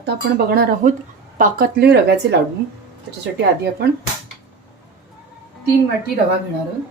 आता आपण बघणार आहोत पाकातले रव्याचे लाडू। त्याच्यासाठी आधी आपण 3 वाटी रवा घेणार आहोत।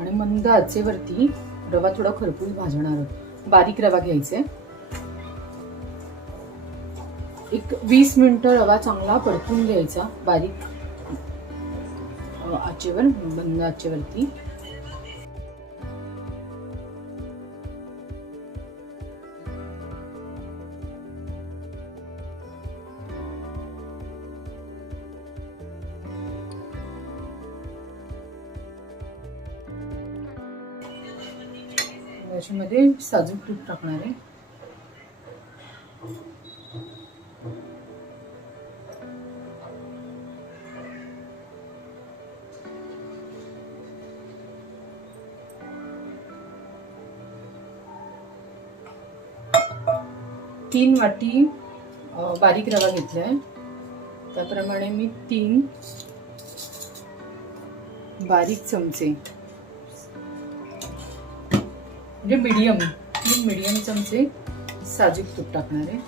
आणि मंद आचेवरती रवा थोडा खरपूस भाजणार आहोत। बारीक रवा घ्यायचा आहे। एक 20 मिनिटं रवा चांगला परतून घ्यायचा बारीक आचेवर, मंद आचेवरती। याच्यामध्ये साजूक तूप टाकणार आहे। तीन वाटी बारीक रवा घेतलाय, त्याप्रमाणे मी 3 बारीक चमचे म्हणजे मीडियम चमचे साजूक तूप टाकणार आहे।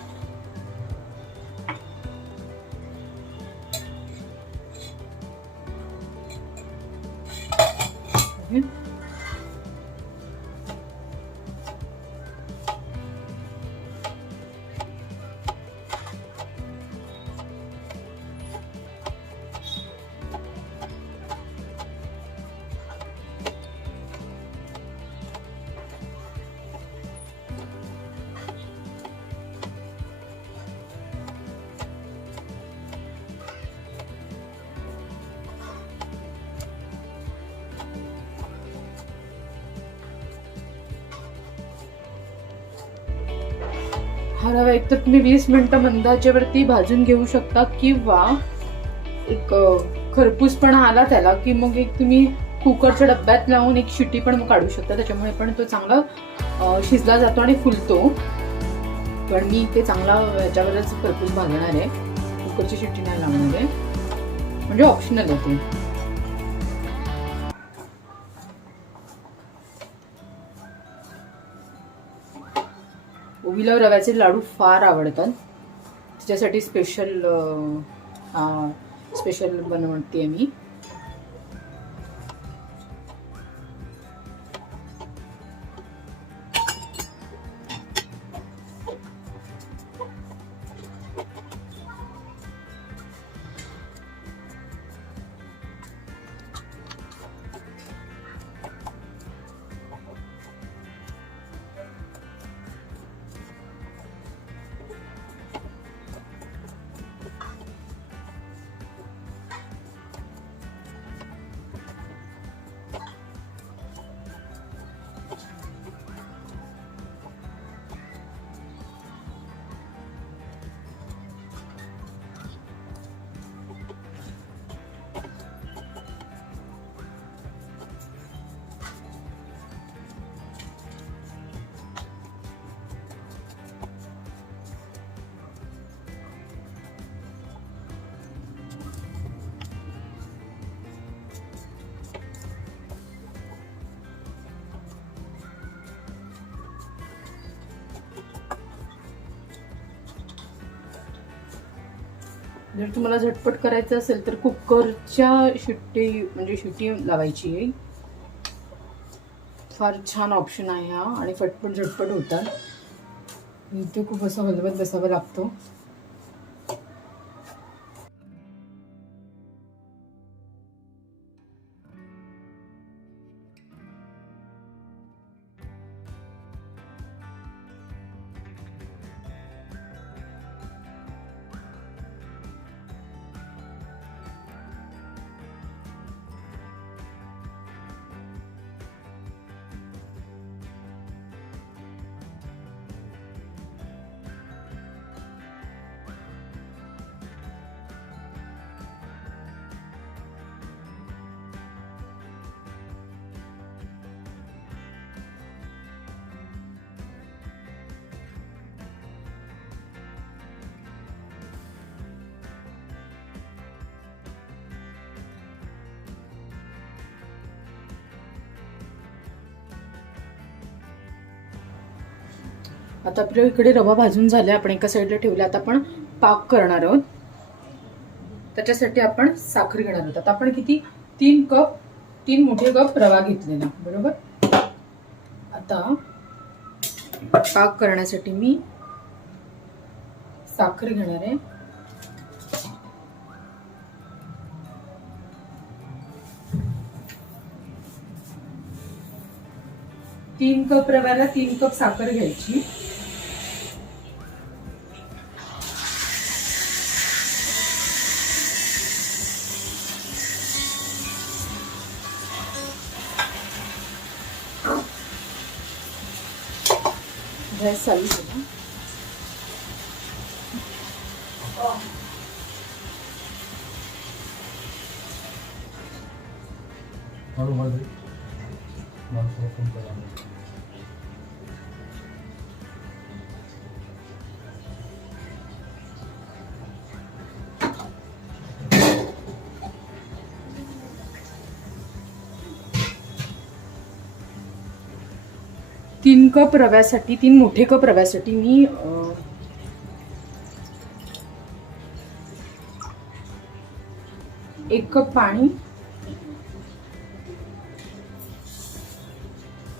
हा रवा एक तर तुम्ही 20 मिनिटं मंद आचेवरती भाजून घेऊ शकता, किंवा एक खरपूसपणा आला त्याला की मग एक तुम्ही कुकरच्या डब्यात लावून एक शिटी पण काढू शकता। त्याच्यामुळे पण तो चांगला शिजला जातो आणि फुलतो। पण मी ते चांगला याच्यावरच खरपूस भाजणार आहे, कुकरची शिट्टी नाही लावणार आहे, म्हणजे ऑप्शनल आहे ते। ओवीला रव्याचे लाडू फार आवडतात, त्याच्यासाठी स्पेशल बनवते मी। जर तुम्हाला झटपट करायचं असेल तर कुकरच्या शिट्टी लावायची आहे। फार छान ऑप्शन आहे हा, आणि फटफट झटपट होतात। इथे खूप असं हलवत बसावं लागतं। आता आपल्या इकडे रवा भाजून झाला, आपण एका साईडला ठेवला. आता आपण पाक करणार आहोत. त्याच्यासाठी आपण साखर घेणार आहोत. आता आपण किती 3 मोठे कप रवा घेतलेला, बरोबर. आता पाक करण्यासाठी मी साखर घेणार आहे. तीन कप रव्याला 3 कप साखर घ्यायची. गॅस चालू केला. तीन कप रव्यासाठी, 3 मोठे कप रव्यासाठी मी 1 कप पाणी,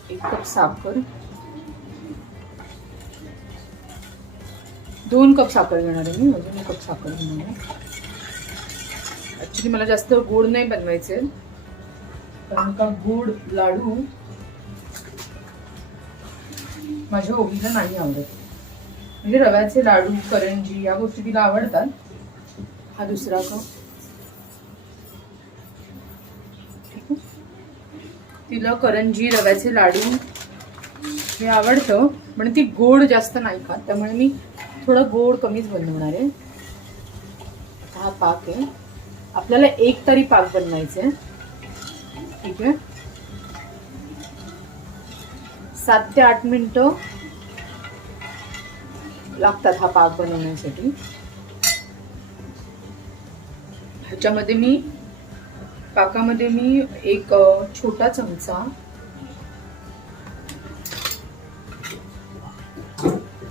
1 कप साखर, 2 कप साखर घेणार आहे मी. अजून 1 कप साखर घेणार आहे. ऍक्च्युली मला जास्त गोड नाही बनवायचे, कारण का गोड लाडू माझ्या ओवीला नाही आवडत. म्हणजे रव्याचे लाडू, करंजी या गोष्टी तिला आवडतात. हा दुसरा कप. तिला करंजी, रव्याचे लाडू हे आवडतं, पण ती गोड जास्त नाही खात, त्यामुळे मी थोडं गोड कमीच बनवणार आहे. हा पाक आहे. आपल्याला 1 तरी पाक बनवायचा आहे. ठीक आहे. 7 ते 8 मिनिटं लागतात हा पाक बनवण्यासाठी. ह्याच्यामध्ये पाकामध्ये मी 1 छोटा चमचा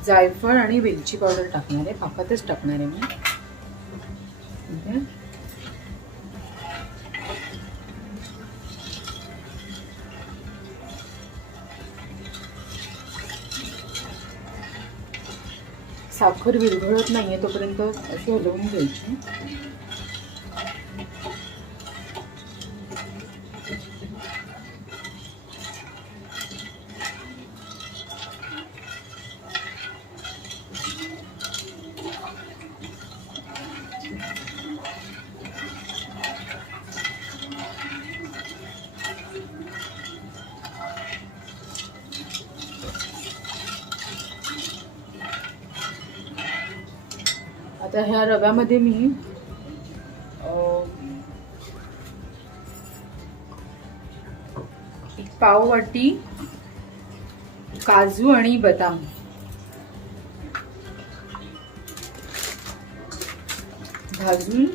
जायफळ आणि वेलची पावडर टाकणार आहे. पाकातच टाकणार आहे मी. ठीक आहे. साखर विरघळत नाहीये तोपर्यंत अशी हलवून घ्यायची. आता ह्या रव्यामध्ये मी 1 पाव वाटी काजू आणि बदाम भाजून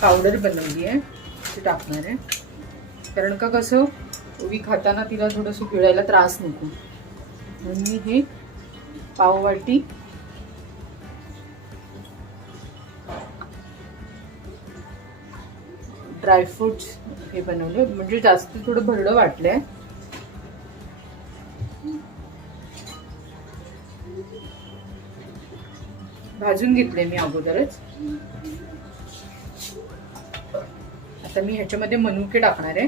पावडर बनवली आहे ते टाकणार आहे. कारण का कसं ओवी खाताना तिला थोडंसं गिळायला त्रास नको म्हणून मी हे पाव वाटी ड्रायफ्रुट्स हे बनवले, म्हणजे जास्त थोडं भरडं वाटलंय. भाजून घेतले मी अगोदरच. आता मी ह्याच्यामध्ये मनुके टाकणार आहे,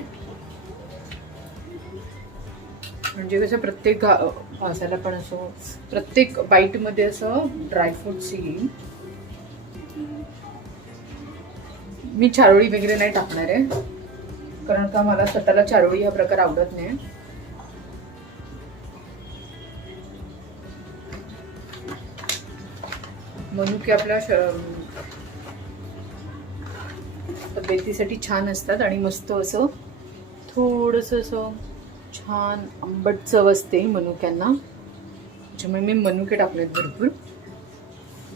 म्हणजे कसं प्रत्येक भाजायला पण असं प्रत्येक बाईट मध्ये असं ड्रायफ्रुट्स येईल. मी चारोळी वगैरे नाही टाकणार आहे, कारण का मला स्वतःला चारोळी हा प्रकार आवडत नाही. मनुके आपल्या तब्येतीसाठी छान असतात आणि मस्त असं थोडंसं असं छान आंबट चव असते मनुक्यांना. त्याच्यामुळे मी मनुके टाकलेत भरपूर.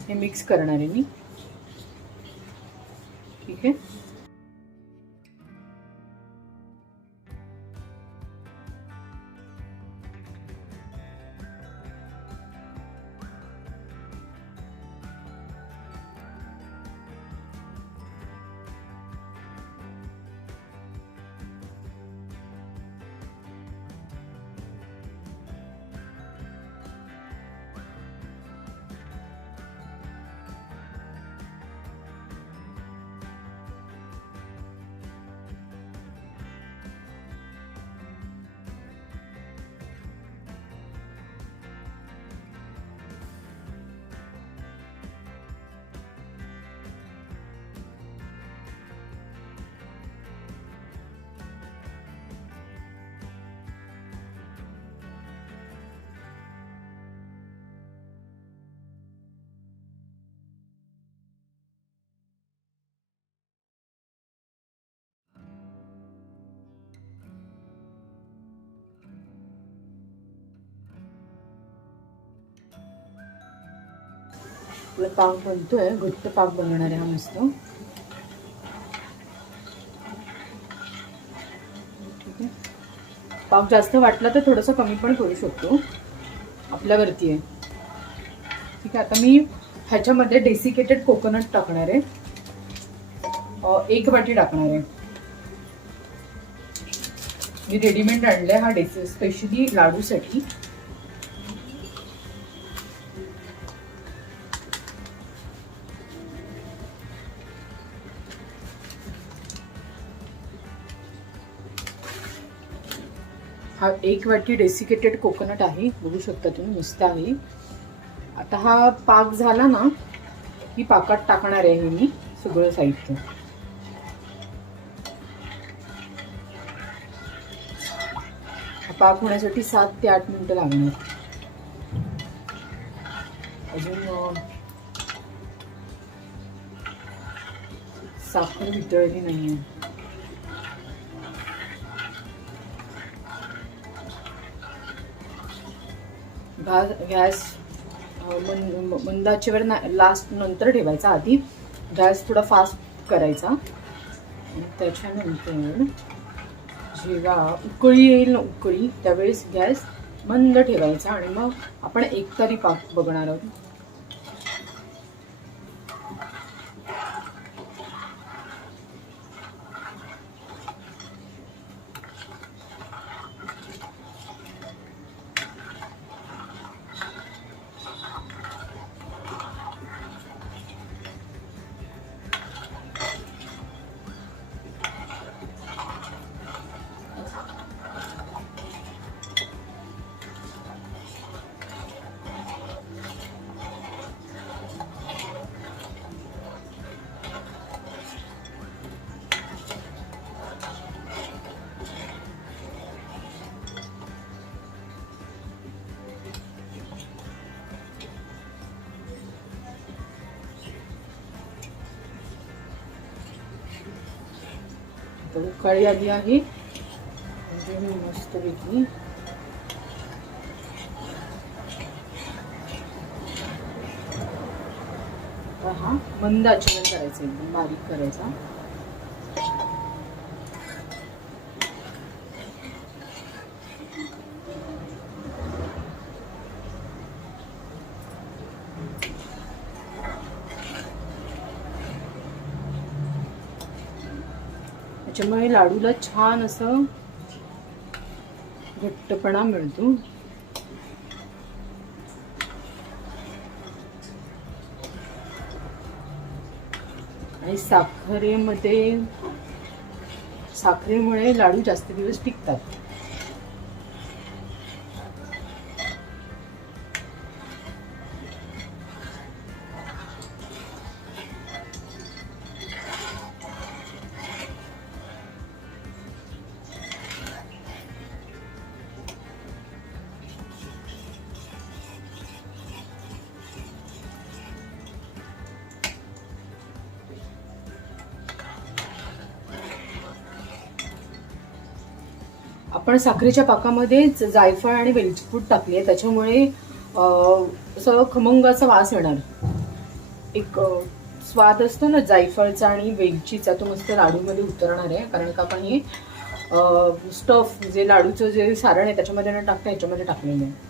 हे मिक्स करणार आहे मी. ठीक आहे. आपला पाक बनतोय, घट्ट पाक बनवणार आहे हा मस्त. ठीक आहे. पाक जास्त वाटला तर थोडंसं कमी पण करू शकतो, आपल्यावरती आहे. ठीक आहे. आता मी ह्याच्यामध्ये डेसिकेटेड कोकोनट टाकणार आहे, 1 वाटी टाकणार आहे. मी रेडीमेड आणलंय हा स्पेशली लाडूसाठी. हा 1 वाटी डेसिकेटेड कोकोनट आहे, बघू शकता तुम्ही, मस्त आहे. आता हा पाक झाला ना की पाकात टाकणार आहे मी सगळं साहित्य. पाक होण्यासाठी 7 ते 8 मिनिटं लागणार. अजून साखर वितळली नाहीये. गॅस मंद आचेवर लास्ट नंतर ठेवायचा, आधी गॅस थोडा फास्ट करायचा. त्याच्यानंतर जेव्हा उकळी येईल ना, उकळी, त्यावेळेस गॅस मंद ठेवायचा आणि मग आपण एकतारी पाक बघणार आहोत. उकळी आली आहे म्हणजे मस्तपैकी हा मंद आचेवर करायचा, एकदम बारीक करायचा. त्याच्यामुळे लाडूला छान असं घट्टपणा मिळतो. आणि साखरेमुळे लाडू जास्त दिवस टिकतात. आपण साखरेच्या पाकामध्ये जायफळ आणि वेलची पूड टाकली आहे, त्याच्यामुळे असं खमंग असा वास येणार. एक स्वाद असतो ना जायफळचा आणि वेलचीचा, तो मस्त लाडूमध्ये उतरणार आहे. कारण का आपण हे स्टफ जे लाडूचं जे सारण आहे त्याच्यामध्ये न टाकता ह्याच्यामध्ये टाकलेलं आहे.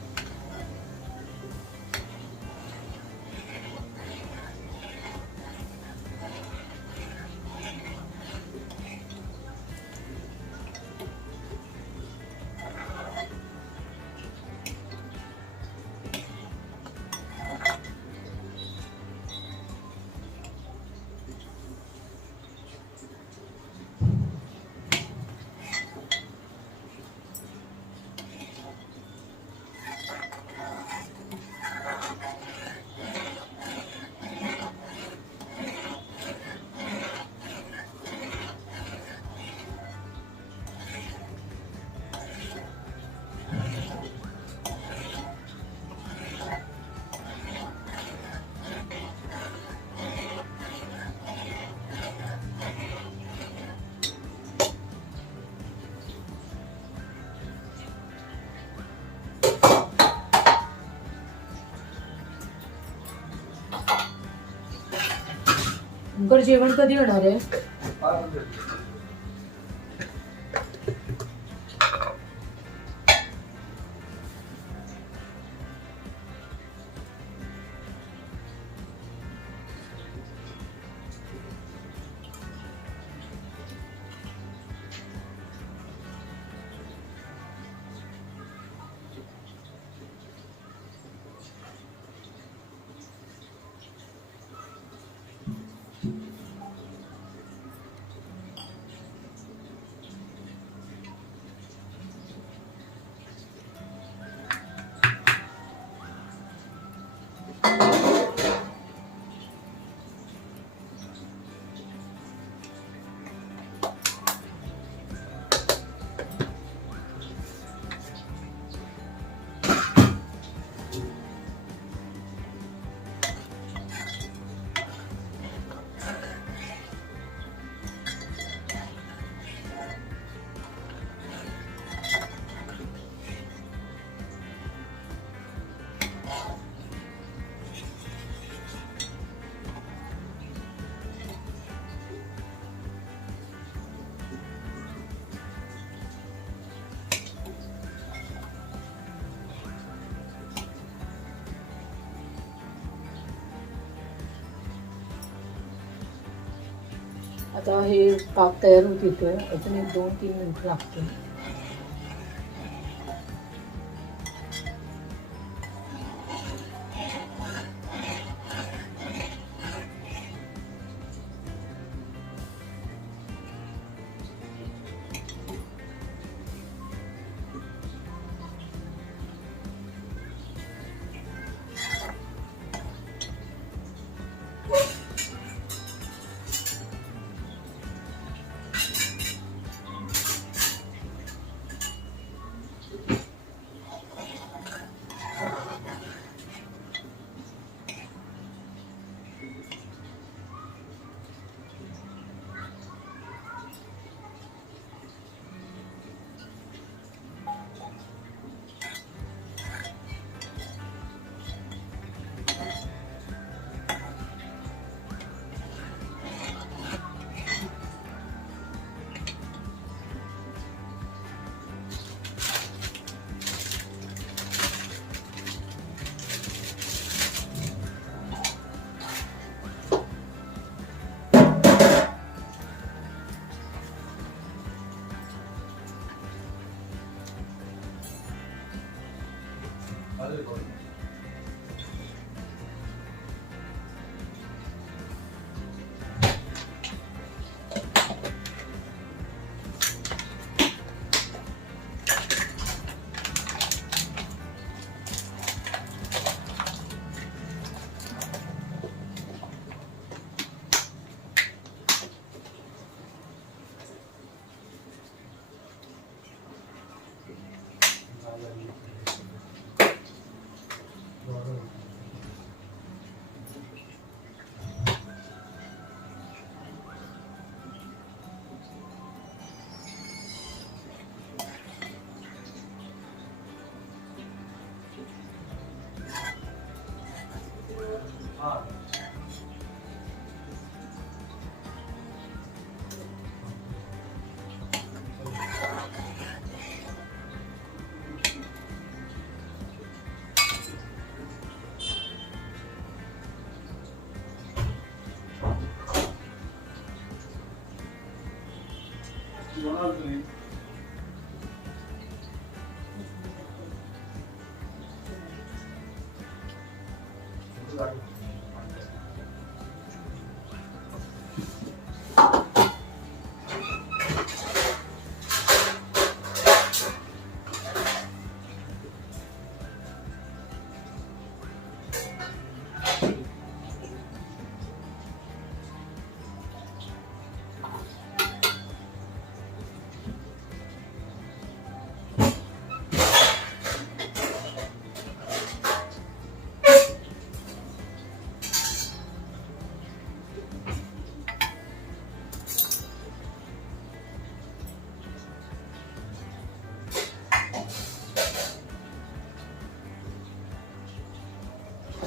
शंकर जेवण कधी होणार आहे? आता हे पाक तयार होत येतोय, अजून एक 2-3 मिनिट लागतील.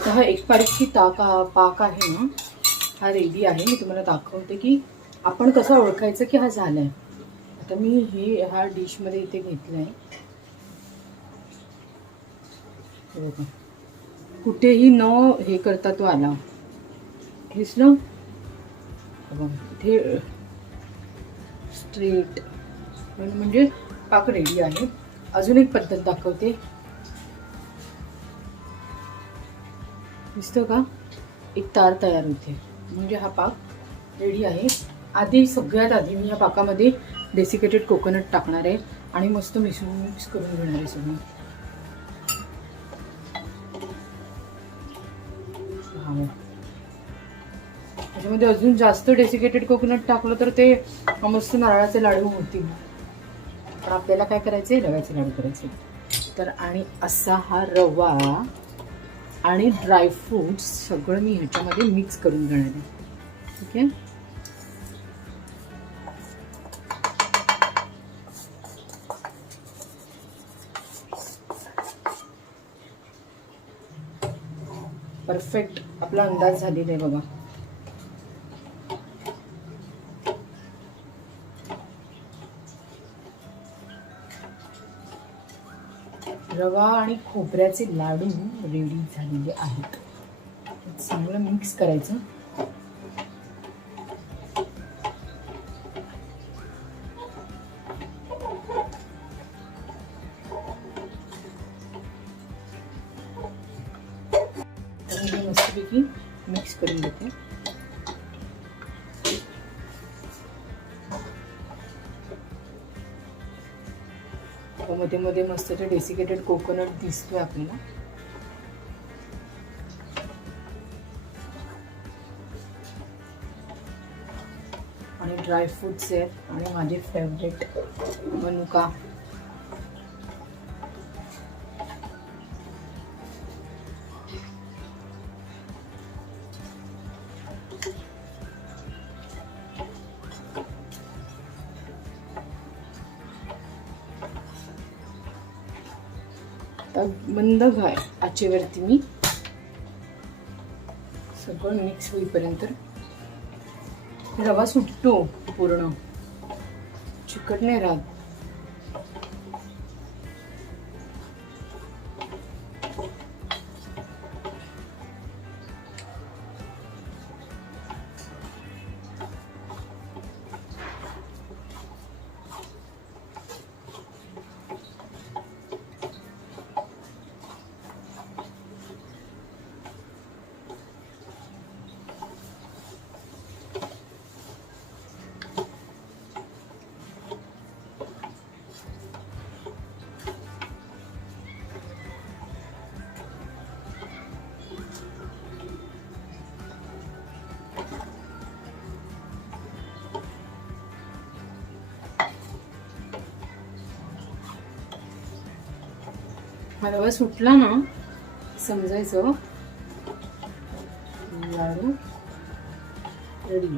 हा एक्सपायरीची पाक आहे ना, हा रेडी आहे. मी तुम्हाला दाखवते की आपण कसं ओळखायचं की हा झालाय. आता मी ह्या डिशमध्ये इथे घेतलाय. बघा, कुठेही न हे करता तो आला. दिसलं इथे स्ट्रेट म्हणजे पाक रेडी आहे. अजून एक पद्धत दाखवते. दिसतं का, एक तार तयार होते म्हणजे हा पाक रेडी आहे. सगळ्यात आधी मी या पाकामध्ये डेसिकेटेड कोकोनट टाकणार आहे आणि मस्त मिक्स करून घेणार आहे सगळं. त्याच्यामध्ये अजून जास्त डेसिकेटेड कोकोनट टाकलं तर ते मस्त नारळाचे लाडू होतील. पण आपल्याला काय करायचे, रव्याचे लाडू करायचे. तर आणि असा हा रवा आणि ड्रायफ्रूट्स सगळं मी ह्याच्यामध्ये मिक्स करून घेणार आहे. ठीक आहे. परफेक्ट आपला अंदाज झालेला आहे बघा. रवा आणि खोबऱ्याचे लाडू रेडी झालेले आहेत. चांगलं मिक्स करायचं. तर मी मस्तपैकी मिक्स करून घेते. मध्ये मध्ये मस्त ते डेसिकेटेड कोकोनट दिसतोय आपल्याला. आणि ड्रायफ्रूट्स आहेत आणि माझे फेवरेट मनुका. मंद आचेवरती मी सगळं मिक्स होईपर्यंत. रवा सुटतो पूर्ण, चिकट नाही राहत. रवा सुटला ना समजायचं लाडू रेडी.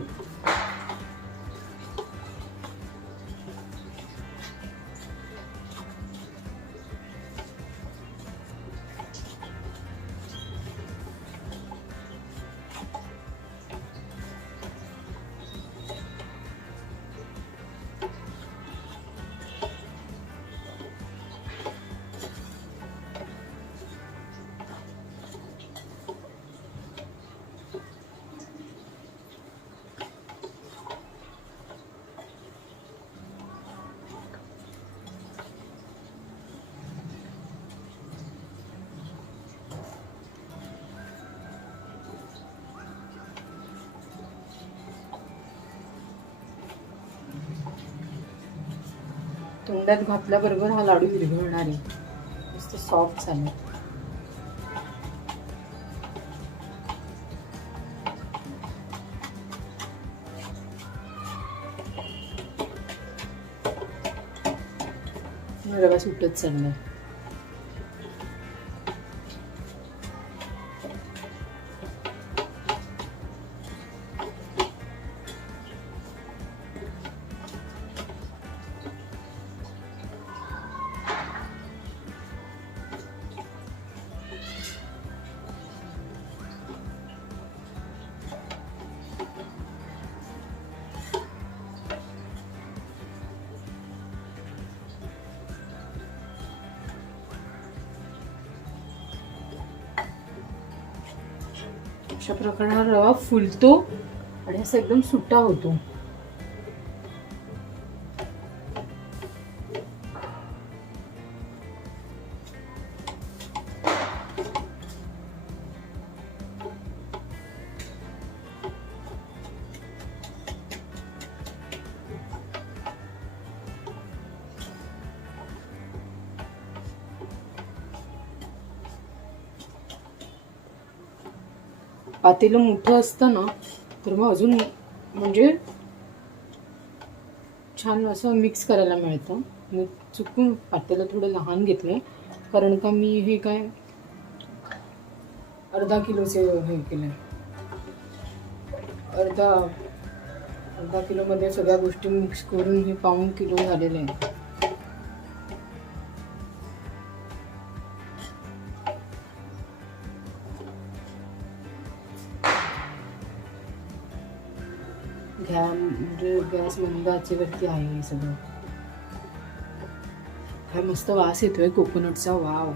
तोंडात घातल्याबरोबर हा लाडू विरघळणार आहे. मस्त सॉफ्ट झाला. रवा सुटत चाललाय. अशा प्रकारे हा रवा फुलतो आणि असा एकदम सुट्टा होतो. पातेलं मोठं असतं ना तर मग अजून म्हणजे छान असं मिक्स करायला मिळतं. मी चुकून पातेलं थोडं लहान घेतलं कारण का मी हे काय अर्धा किलोचे हे केलं. अर्धा किलोमध्ये सगळ्या गोष्टी मिक्स करून हे पाऊण किलो झालेले आहे. म्हणजे गॅस मंद आचेवरती आहे हे सगळं. काय मस्त वास येतोय कोकोनटचा. वाव.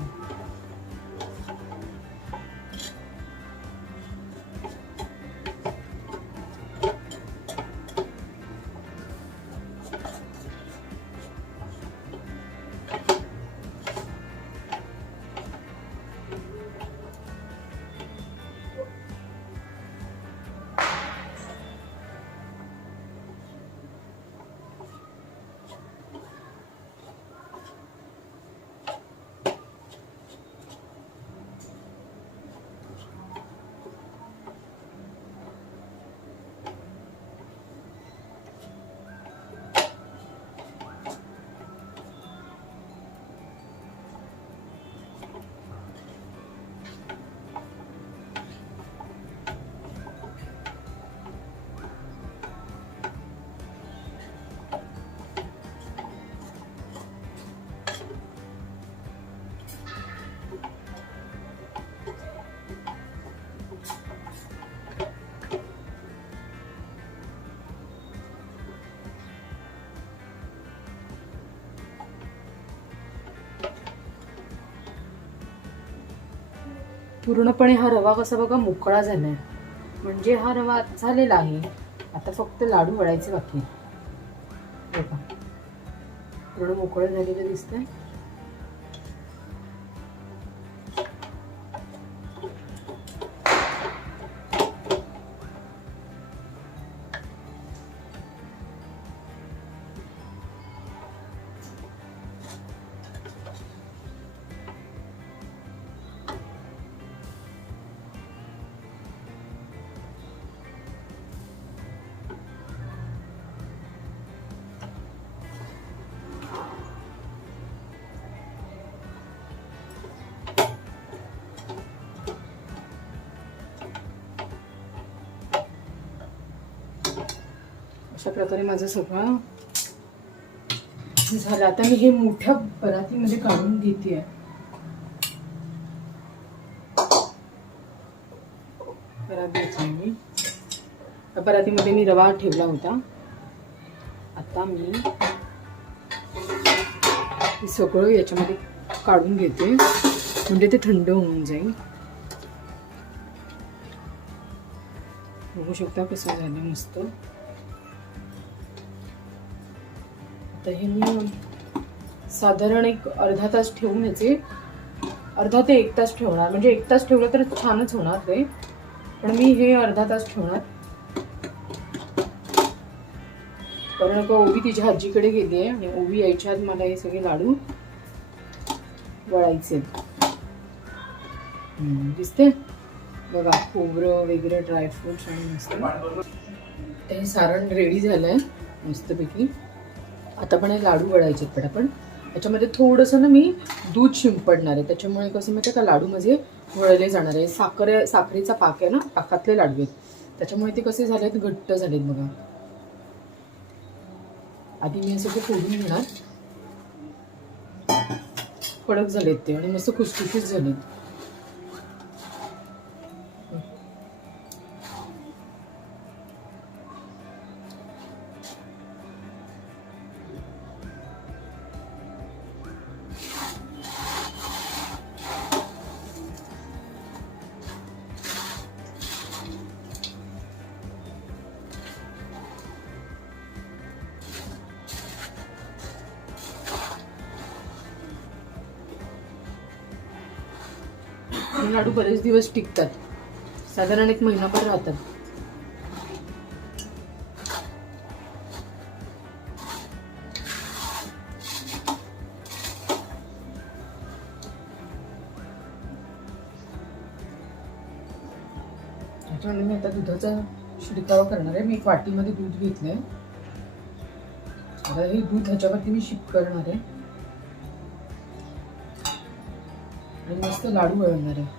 पूर्णपणे हा रवा कसा बघा मोकळा झालाय. म्हणजे हा रवा झालेला आहे. आता फक्त लाडू वळायचे बाकी. बघा पूर्ण मोकळं झालेलं दिसतंय. अशा प्रकारे माझं सगळं झालं. आता मी हे मोठ्या परातीमध्ये काढून घेते. परातीमध्ये मी रवा ठेवला होता. आता मी हे सगळं याच्यामध्ये काढून घेते म्हणजे ते थंड होऊन जाईल. बघू शकता कसं झालं मस्त. आता हे मी साधारण एक अर्धा तास ठेवून याचे अर्धा ते 1 तास ठेवणार. म्हणजे 1 तास ठेवलं तर छानच होणार ते. पण मी हे अर्धा तास ठेवणार कारण का ओवी तिच्या आजीकडे गेली आहे आणि ओवी यायच्या आत मला हे सगळे लाडू वळायचे. दिसते बघा खोबरं वगैरे ड्रायफ्रुट्स आणि मस्त हे सारण रेडी झालंय मस्तपैकी. आता पण हे लाडू वळायचे पटापट. याच्यामध्ये थोडंसं ना मी दूध शिंपडणार आहे. त्याच्यामुळे कसं माहिती का लाडू माझे वळले जाणार आहे. साखरेचा पाक आहे ना, पाकातले लाडू आहेत. त्याच्यामुळे ते कसे झालेत घट्ट झालेत बघा. आधी मी असं ते फोडून घेणार. कडक झालेत ते आणि मस्त खुसखुशीत झालेत. हे लाडू बरेच दिवस टिकतात, साधारण 1 महिनाभर राहतात. त्याच्यामुळे मी आता दुधाचा शिडकावा करणार आहे. मी 1 वाटीमध्ये दूध घेतलंय. आता हे दूध ह्याच्यावरती मी शिप करणार आहे आणि मस्त लाडू वळवणार आहे.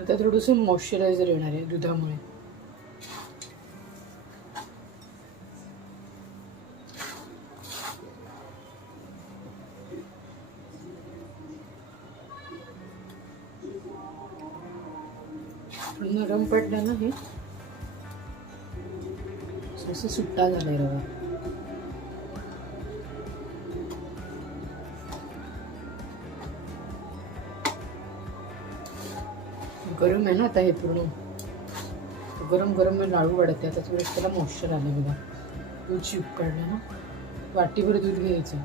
आता थोडंसं मॉइश्चरायझर येणार आहे दुधामुळे. नरम पडलं ना हे, असं सुट्टा झालाय रवा. गरम आहे ना आता हे पूर्ण, गरम गरम मी लाडू वाढते. आता थोडं त्याला मॉइश्चर आलं बघा. दूध शिप काढलं ना, वाटीभर दूध घ्यायचं.